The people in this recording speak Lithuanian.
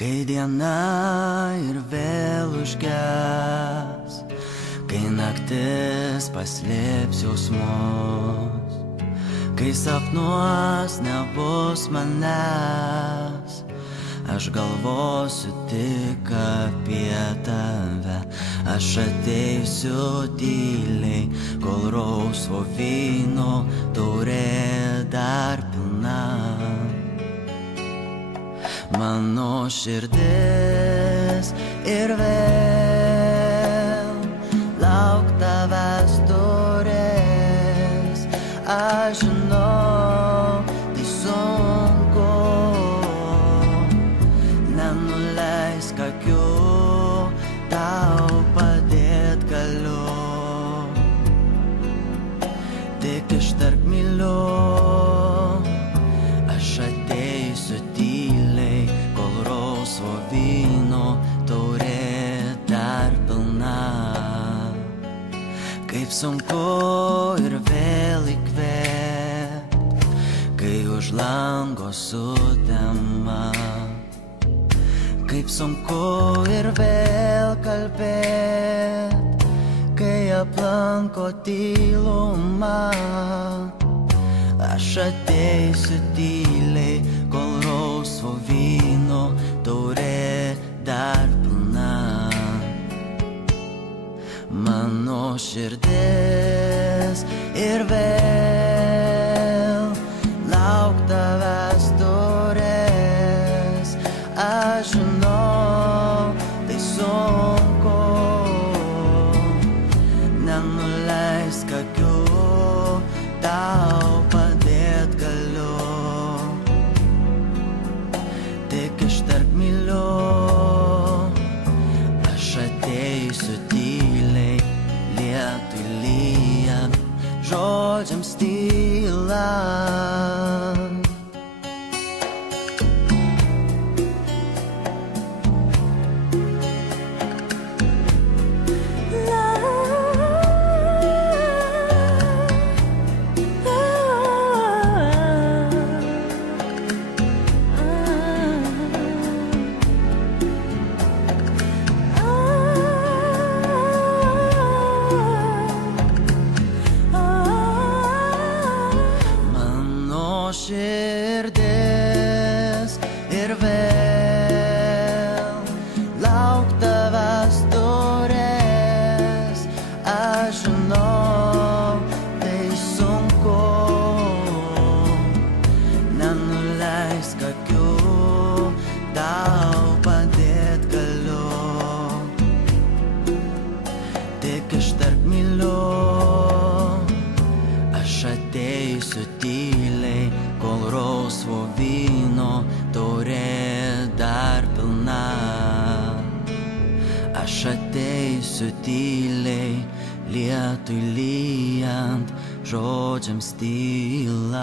Kai diena ir vėl užges, kai naktis paslėps jausmus, kai sapnuos nebus manęs, aš galvosiu tik apie tave. Aš ateisiu tyliai, kol rausvo vyno taurė dar pilna. Mano širdis ir vėl lauk tavęs turės. Aš žinau, tai sunku, nenuleisk akių, tau padėt galiu. Tik ištark myliu, aš ateisiu tyliai, kol rausvo vyno taurė dar pilna. Kaip sunku ir vėl įkvėpt, kai už lango sutema. Kaip sunku ir vėl kalbėt, kai aplanko tyluma. Aš ateisiu tyliai, kol rausvo vyno taurė dar pilna. Mano širdis ir vėl lauk tavęs turės. Aš žinau, tai sunku, nenuleisk akių, tau padėt galiu. Tik ištark myliu, aš ateisiu tyliai, lietui lyjant, žodžiams tylant. Širdis ir vėl lauk tavęs turės. Aš žinau, tai sunku, nenuleisk akių, tau padėt galiu. Tik ištark myliu, aš ateisiu tyliai, kol rausvo vyno taurė dar pilna. Aš ateisiu tyliai, lietui lyjant, žodžiams tylant.